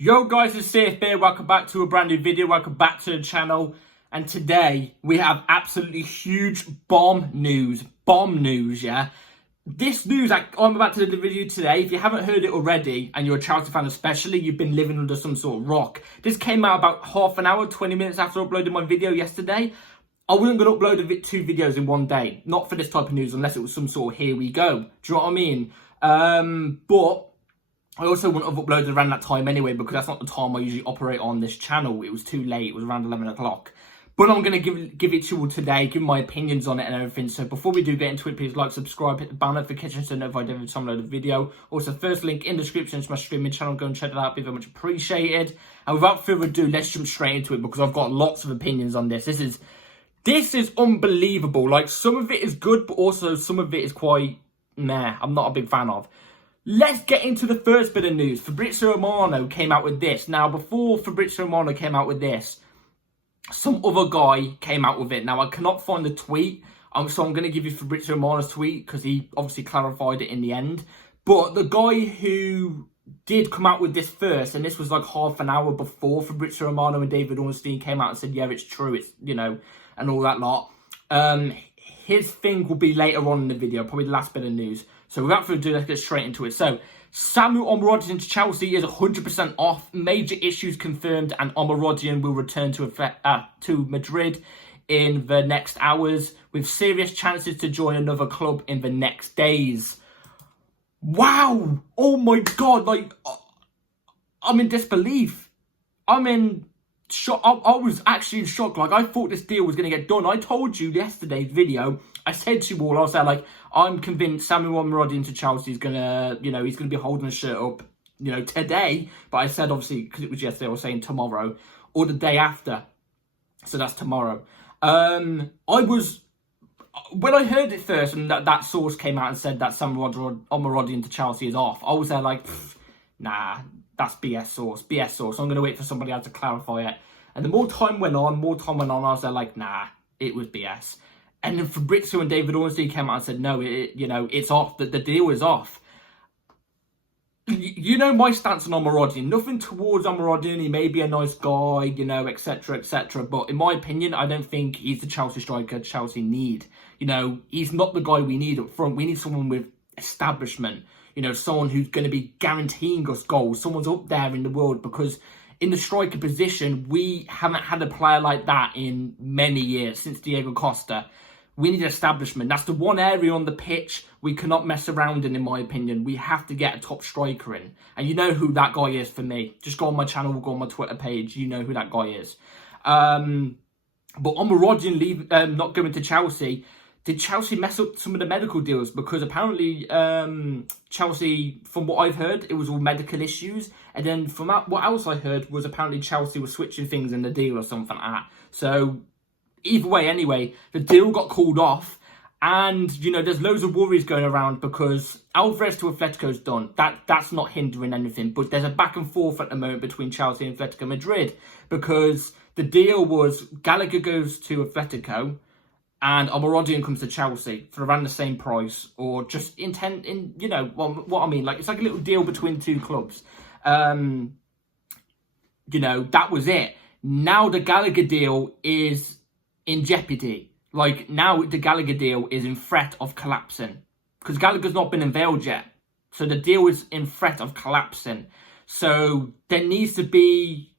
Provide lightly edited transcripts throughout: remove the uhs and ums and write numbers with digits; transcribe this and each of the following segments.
Yo guys, it's Safe here. Welcome back to a brand new video. Welcome back to the channel. And today we have absolutely huge bomb news. Yeah. This news I'm about to deliver you today, if you haven't heard it already, and you're a Chelsea fan especially, you've been living under some sort of rock. This came out about half an hour, 20 minutes after uploading my video yesterday. I wasn't going to upload two videos in one day. Not for this type of news, unless it was some sort of here we go. Do you know what I mean? But I also wouldn't have uploaded around that time anyway, because that's not the time I usually operate on this channel. It was too late. It was around 11 o'clock. But I'm going to give it to you all today, give my opinions on it and everything. So before we do get into it, please like, subscribe, hit the bell notification so notified every time I load a video. Also, first link in the description to my streaming channel. Go and check that out. Be very much appreciated. And without further ado, let's jump straight into it, because I've got lots of opinions on this. This is unbelievable. Like, some of it is good, but also some of it is quite meh. I'm not a big fan of. Let's get into the first bit of news. Fabrizio Romano came out with this. Now, before Fabrizio Romano came out with this, some other guy came out with it. Now, I cannot find the tweet, so I'm going to give you Fabrizio Romano's tweet, because he obviously clarified it in the end. But the guy who did come out with this first, and this was like half an hour before Fabrizio Romano and David Ornstein came out and said, yeah, it's true, it's, you know, and all that lot. His thing will be later on in the video, probably the last bit of news. So without further ado, let's get straight into it. So, Samuel Omorodion to Chelsea is 100% off. Major issues confirmed, and Omorodion will return to Madrid in the next hours, with serious chances to join another club in the next days. Wow! Oh my God! Like, I'm in disbelief. I'm in shock. I was actually in shock. Like, I thought this deal was going to get done. I told you yesterday's video. I said to you all, I was like, I'm convinced Samuel Omorodion to Chelsea is going to, you know, he's going to be holding his shirt up, you know, today. But I said, obviously, because it was yesterday, I was saying tomorrow or the day after. So that's tomorrow. When I heard it first and that source came out and said that Samuel Omorodion to Chelsea is off, I was there like, nah, that's BS source. So I'm going to wait for somebody else to clarify it. And the more time went on, I was there like, nah, it was BS. And then Fabrizio and David Ornstein came out and said, no, it's off, that the deal is off. You know my stance on Omorodion. Nothing towards Omorodion. He may be a nice guy, you know, etc., etc. But in my opinion, I don't think he's the Chelsea striker Chelsea need. You know, he's not the guy we need up front. We need someone with establishment. You know, someone who's going to be guaranteeing us goals. Someone's up there in the world, because in the striker position, we haven't had a player like that in many years, since Diego Costa. We need establishment. That's the one area on the pitch we cannot mess around in my opinion. We have to get a top striker in. And you know who that guy is for me. Just go on my channel, go on my Twitter page. You know who that guy is. But Omorodion not going to Chelsea. Did Chelsea mess up some of the medical deals? Because apparently Chelsea, from what I've heard, it was all medical issues. And then from what else I heard was apparently Chelsea was switching things in the deal or something like that. So either way, anyway, the deal got called off. And, you know, there's loads of worries going around, because Alvarez to Atletico's done. That's not hindering anything. But there's a back and forth at the moment between Chelsea and Atletico Madrid, because the deal was Gallagher goes to Atletico and Omorodion comes to Chelsea for around the same price, or just you know, what I mean. Like, it's like a little deal between two clubs. You know, that was it. Now the Gallagher deal is in jeopardy. Like, now the Gallagher deal is in threat of collapsing, because Gallagher's not been unveiled yet. So the deal is in threat of collapsing. So there needs to be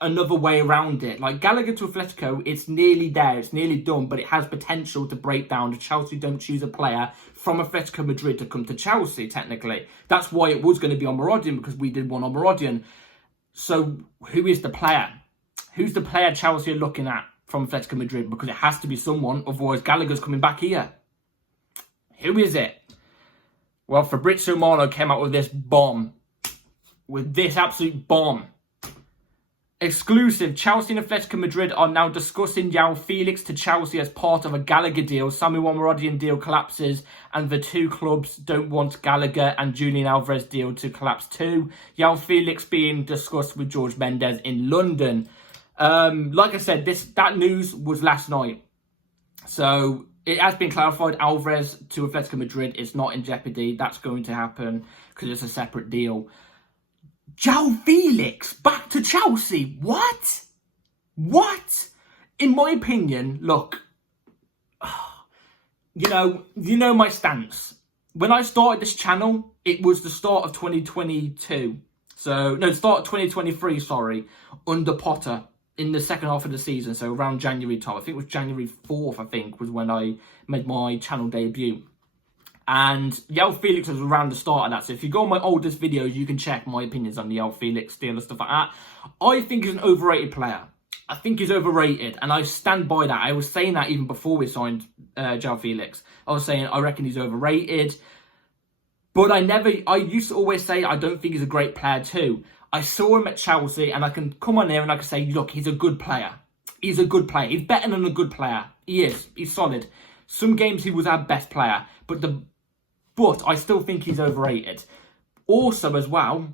another way around it. Like, Gallagher to Atletico, it's nearly there, it's nearly done, but it has potential to break down if Chelsea don't choose a player from Atletico Madrid to come to Chelsea, technically. That's why it was going to be Omorodion, because we did want Omorodion. So who is the player? Who's the player Chelsea are looking at from Atletico Madrid? Because it has to be someone, otherwise Gallagher's coming back here. Who is it? Well, Fabrizio Romano came out with this bomb. With this absolute bomb. Exclusive. Chelsea and Atletico Madrid are now discussing Felix to Chelsea as part of a Gallagher deal. Samuel Omorodion deal collapses, and the two clubs don't want Gallagher and Julian Alvarez deal to collapse too. Felix being discussed with George Mendes in London. Like I said, that news was last night. So it has been clarified. Alvarez to Atletico Madrid is not in jeopardy. That's going to happen because it's a separate deal. João Felix back to Chelsea. What? What? In my opinion, look, you know my stance. When I started this channel, it was the start of 2022. So, no, start of 2023, sorry, under Potter in the second half of the season. So around January time. I think it was January 4th, I think, was when I made my channel debut. And João Felix was around the start of that. So if you go on my oldest videos, you can check my opinions on the João Felix deal and stuff like that. I think he's an overrated player. I think he's overrated. And I stand by that. I was saying that even before we signed João Felix. I was saying I reckon he's overrated. But I used to always say I don't think he's a great player too. I saw him at Chelsea and I can come on here and I can say, look, he's a good player. He's a good player. He's better than a good player. He is. He's solid. Some games he was our best player. But I still think he's overrated. Also, as well,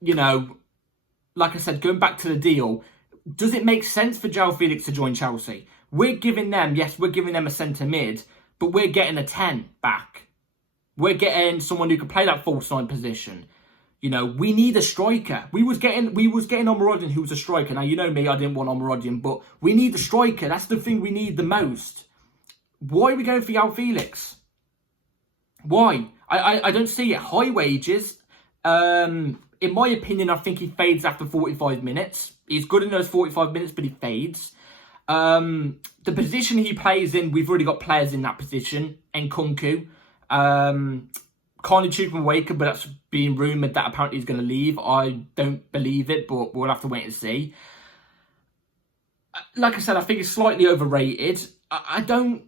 like I said, going back to the deal, does it make sense for João Felix to join Chelsea? We're giving them a centre mid, but we're getting a 10 back. We're getting someone who can play that false nine position. We need a striker. We was getting Omorodion, who was a striker. Now, you know me, I didn't want Omorodion, but we need a striker. That's the thing we need the most. Why are we going for João Felix? Why? I don't see it. High wages. In my opinion, I think he fades after 45 minutes. He's good in those 45 minutes, but he fades. The position he plays in, we've already got players in that position. Nkunku. Kind of cheap and Waker, but that's being rumoured that apparently he's going to leave. I don't believe it, but we'll have to wait and see. Like I said, I think it's slightly overrated. I don't...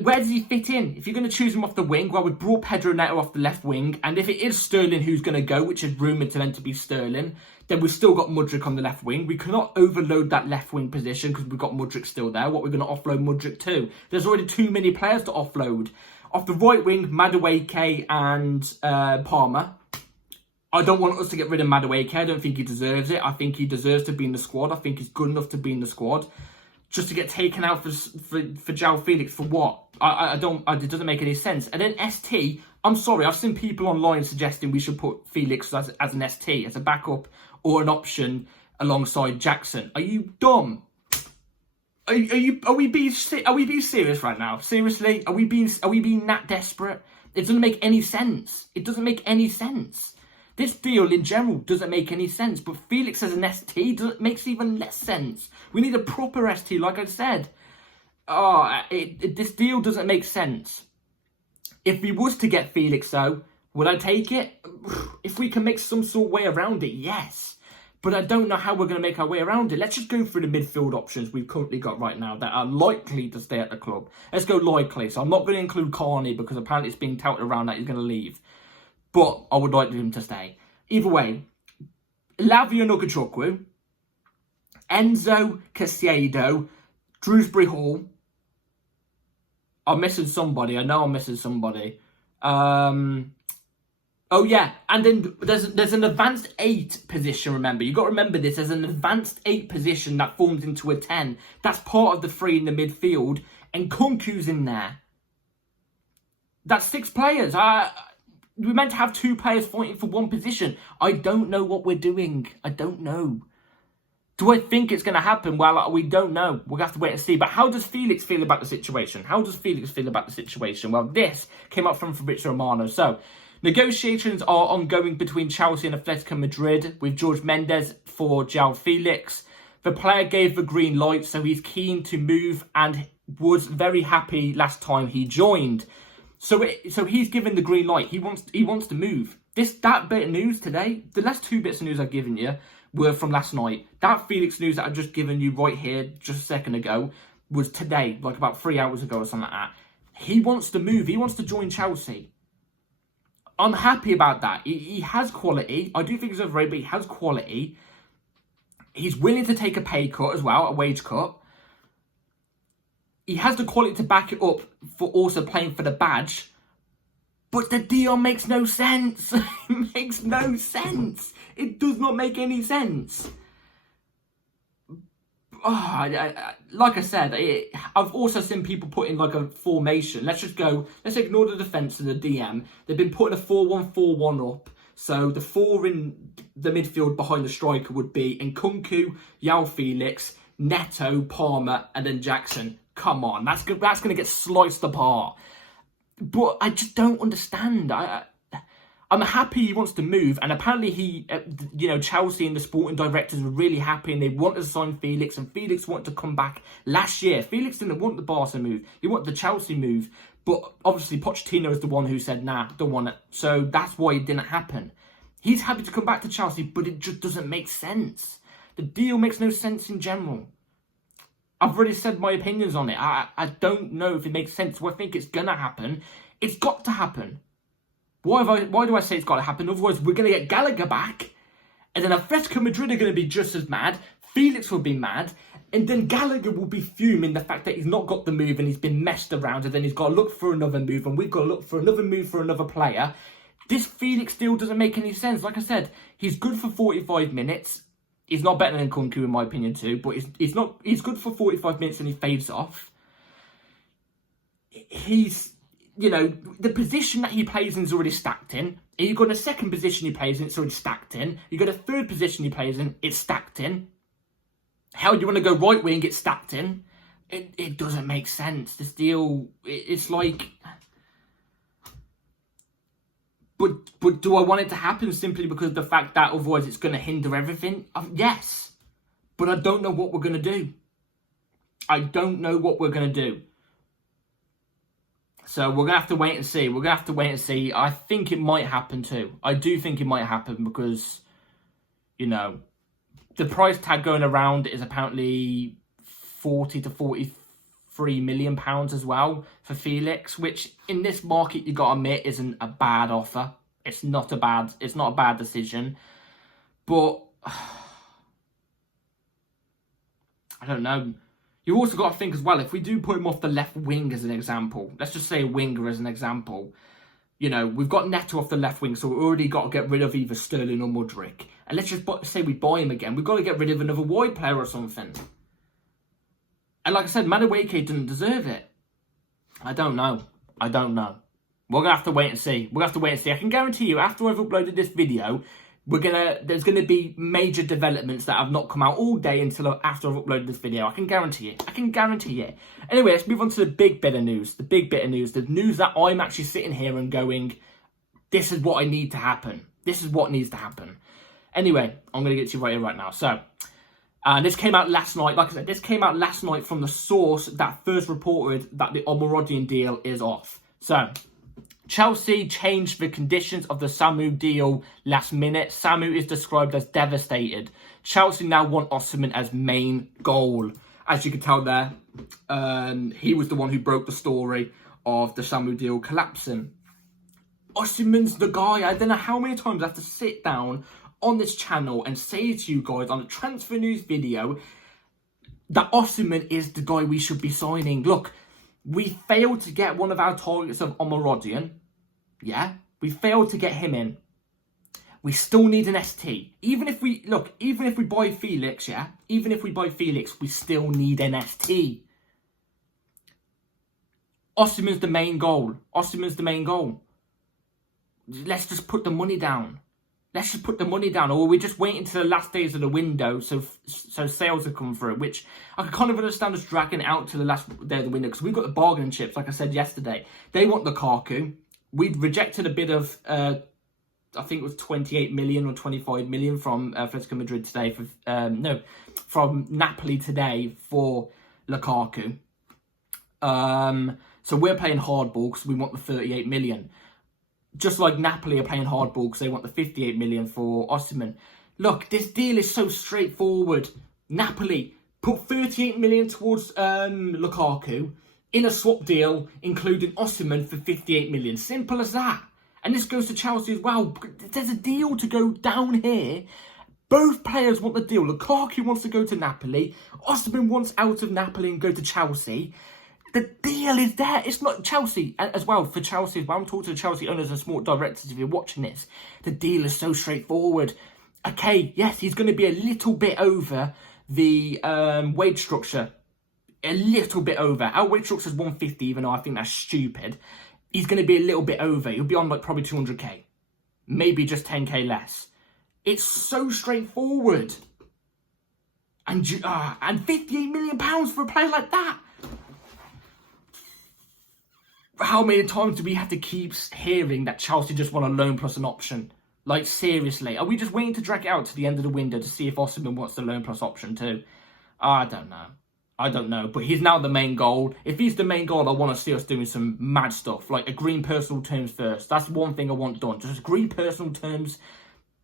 where does he fit in? If you're going to choose him off the wing, well, we brought Pedro Neto off the left wing, and if it is Sterling who's going to go, which is rumoured to then to be Sterling, then we've still got Mudryk on the left wing. We cannot overload that left wing position because we've got Mudryk still there. What we're going to offload Mudryk to? There's already too many players to offload. Off the right wing, Madueke and Palmer. I don't want us to get rid of Madueke. I don't think he deserves it. I think he deserves to be in the squad. I think he's good enough to be in the squad. Just to get taken out for João Felix for what? It doesn't make any sense. And then ST, I'm sorry, I've seen people online suggesting we should put Felix as an ST, as a backup or an option alongside Jackson. Are you dumb? Are we being serious right now? Seriously? Are we being that desperate? It doesn't make any sense. It doesn't make any sense. This deal in general doesn't make any sense, but Felix as an ST makes even less sense. We need a proper ST, like I said. This deal doesn't make sense. If we was to get Felix, though, would I take it? If we can make some sort of way around it, yes. But I don't know how we're going to make our way around it. Let's just go through the midfield options we've currently got right now that are likely to stay at the club. Let's go likely. So I'm not going to include Carney because apparently it's being touted around that he's going to leave. But I would like him to stay. Either way, Lavia Nugachukwu, Enzo Caicedo, Drewsbury Hall. I'm missing somebody. I know I'm missing somebody. Oh yeah, and then there's an advanced 8 position, remember. You've got to remember this. There's an advanced 8 position that forms into a 10. That's part of the 3 in the midfield. And Nkunku's in there. That's 6 players. We're meant to have 2 players fighting for 1 position. I don't know what we're doing. I don't know. Do I think it's going to happen? Well, we don't know. We'll have to wait and see. But how does Felix feel about the situation? Well, this came up from Fabrizio Romano. So, negotiations are ongoing between Chelsea and Atletico Madrid with George Mendes for João Felix. The player gave the green light, so he's keen to move and was very happy last time he joined. So he's given the green light. He wants to move. That bit of news today, the last 2 bits of news I've given you were from last night. That Felix news that I've just given you right here, just a second ago, was today, like about 3 hours ago or something like that. He wants to move. He wants to join Chelsea. I'm happy about that. He has quality. I do think he's overrated, but he has quality. He's willing to take a pay cut as well, a wage cut. He has the quality to back it up for also playing for the badge. But the deal makes no sense. It makes no sense. It does not make any sense. Like I said, I've also seen people put in like a formation. Let's ignore the defence and the DM. They've been putting a 4-1-4-1 up. So the four in the midfield behind the striker would be Nkunku, Yao Felix, Neto, Palmer, and then Jackson. Come on, that's going to get sliced apart. But I just don't understand. I'm happy he wants to move, and apparently Chelsea and the sporting directors were really happy, and they wanted to sign Felix, and Felix wanted to come back last year. Felix didn't want the Barca move; he wanted the Chelsea move. But obviously, Pochettino is the one who said, "Nah, don't want it." So that's why it didn't happen. He's happy to come back to Chelsea, but it just doesn't make sense. The deal makes no sense in general. I've already said my opinions on it. I don't know if it makes sense. Well, I think it's going to happen. It's got to happen. Why do I say it's got to happen? Otherwise, we're going to get Gallagher back. And then Atletico Madrid are going to be just as mad. Felix will be mad. And then Gallagher will be fuming the fact that he's not got the move and he's been messed around. And then he's got to look for another move. And we've got to look for another move for another player. This Felix deal doesn't make any sense. Like I said, he's good for 45 minutes. He's not better than Nkunku in my opinion too, but he's good for 45 minutes and he fades off. The position that he plays in is already stacked in. You've got a second position he plays in, it's already stacked in. You've got a third position he plays in, it's stacked in. How do you want to go right wing, it's stacked in? It doesn't make sense. This deal, it's like... But do I want it to happen simply because of the fact that otherwise it's going to hinder everything? Yes. But I don't know what we're going to do. I don't know what we're going to do. So we're going to have to wait and see. I think it might happen too. I do think it might happen because, the price tag going around is apparently 40 to 43 million pounds as well for Felix, which in this market you got to admit isn't a bad offer. It's not a bad decision, but I don't know. You also got to think as well, if we do put him off the left wing as an example, let's just say a winger as an example, we've got Neto off the left wing, so we've already got to get rid of either Sterling or Mudryk. And let's just say we buy him again, we've got to get rid of another wide player or something. And like I said, Madueke didn't deserve it. I don't know. We're going to have to wait and see. I can guarantee you, after I've uploaded this video, there's going to be major developments that have not come out all day until after I've uploaded this video. I can guarantee it. Anyway, let's move on to the big bit of news. The news that I'm actually sitting here and going, this is what I need to happen. This is what needs to happen. Anyway, I'm going to get to you right here, right now. So... this came out last night. Like I said, this came out last night from the source that first reported that the Omorodion deal is off. So, Chelsea changed the conditions of the Samu deal last minute. Samu is described as devastated. Chelsea now want Osimhen as main goal. As you can tell there, he was the one who broke the story of the Samu deal collapsing. Osimhen's the guy. I don't know how many times I have to sit down on this channel and say to you guys on a transfer news video that Osimhen is the guy we should be signing. Look, we failed to get one of our targets of Omorodion. Yeah, we failed to get him in. We still need an ST. Even if we buy Felix, we still need an ST. Osimhen's the main goal. Let's just put the money down. Or we're just waiting to the last days of the window so sales will come through, which I can kind of understand us dragging out to the last day of the window because we've got the bargaining chips, like I said yesterday. They want Lukaku. We'd rejected a bid of, I think it was 28 million or 25 million from Atletico Madrid today, from Napoli today for Lukaku. So we're playing hardball because we want the 38 million. Just like Napoli are playing hardball because they want the 58 million for Osimhen. Look, this deal is so straightforward. Napoli put 38 million towards Lukaku in a swap deal, including Osimhen for 58 million. Simple as that. And this goes to Chelsea as well. There's a deal to go down here. Both players want the deal. Lukaku wants to go to Napoli. Osimhen wants out of Napoli and go to Chelsea. The deal is there. It's not Chelsea as well. For Chelsea as well, I'm talking to the Chelsea owners and sport directors if you're watching this. The deal is so straightforward. Okay, yes, he's going to be a little bit over the wage structure. A little bit over. Our wage structure is 150, even though I think that's stupid. He's going to be a little bit over. He'll be on like probably 200k. maybe just 10k less. It's so straightforward. And £58 million for a player like that. How many times do we have to keep hearing that Chelsea just want a loan plus an option? Like, seriously, are we just waiting to drag it out to the end of the window to see if Osimhen wants the loan plus option too? I don't know. But he's now the main goal. If he's the main goal, I want to see us doing some mad stuff. Like, agreeing personal terms first. That's one thing I want done. Just agree personal terms.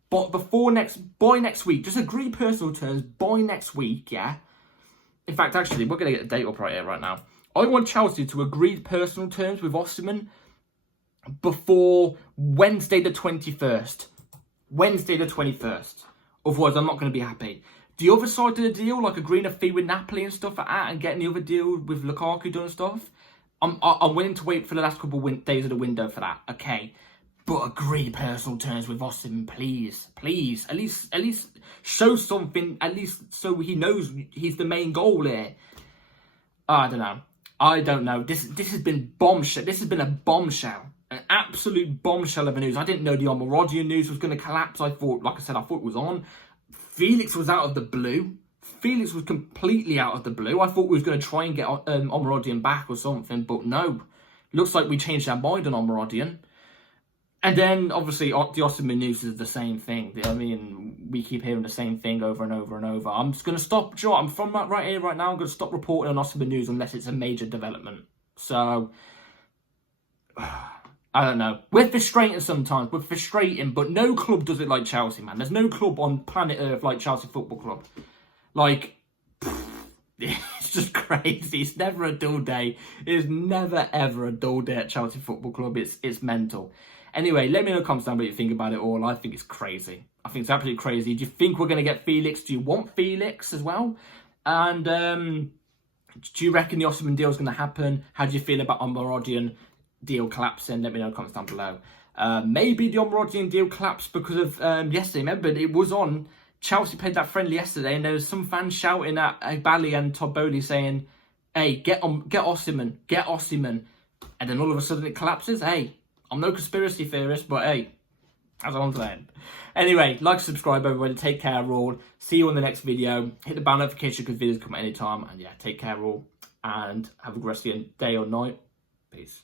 But by next week. Just agree personal terms by next week, yeah? In fact, actually, we're going to get the date up right here, right now. I want Chelsea to agree personal terms with Osimhen before Wednesday the 21st. Wednesday the 21st. Otherwise, I'm not going to be happy. The other side of the deal, like agreeing a fee with Napoli and stuff like that, and getting the other deal with Lukaku done and stuff, I'm willing to wait for the last couple of days of the window for that, okay? But agree personal terms with Osimhen, please. Please. At least show something, at least so he knows he's the main goal here. I don't know. This has been bombshell. This has been a bombshell. An absolute bombshell of a news. I didn't know the Omorodion news was going to collapse. I thought it was on. Felix was out of the blue. Felix was completely out of the blue. I thought we was going to try and get Omorodion back or something, but no. Looks like we changed our mind on Omorodion. And then, obviously, the Osimhen news is the same thing. I mean, we keep hearing the same thing over and over and over. I'm just going to stop. Joe, I'm from that right here, right now. I'm going to stop reporting on Osimhen news unless it's a major development. So, I don't know. We're frustrating sometimes. We're frustrating, but no club does it like Chelsea, man. There's no club on planet Earth like Chelsea Football Club. Like, it's just crazy. It's never a dull day. It's never, ever a dull day at Chelsea Football Club. It's mental. Anyway, let me know in the comments down what you think about it all. I think it's crazy. I think it's absolutely crazy. Do you think we're going to get Felix? Do you want Felix as well? And do you reckon the Osimhen deal is going to happen? How do you feel about Omorodion deal collapsing? Let me know in the comments down below. Maybe the Omorodion deal collapsed because of yesterday. Remember, it was on. Chelsea played that friendly yesterday, and there was some fans shouting at Bali and Todd Bowley saying, "Hey, get Osimhen, get Osimhen," and then all of a sudden it collapses. Hey, I'm no conspiracy theorist, but hey, that's what I'm saying. Anyway, like, subscribe, everybody. Take care, all. See you on the next video. Hit the bell notification because videos come at any time. And yeah, take care, all. And have a great rest of your day or night. Peace.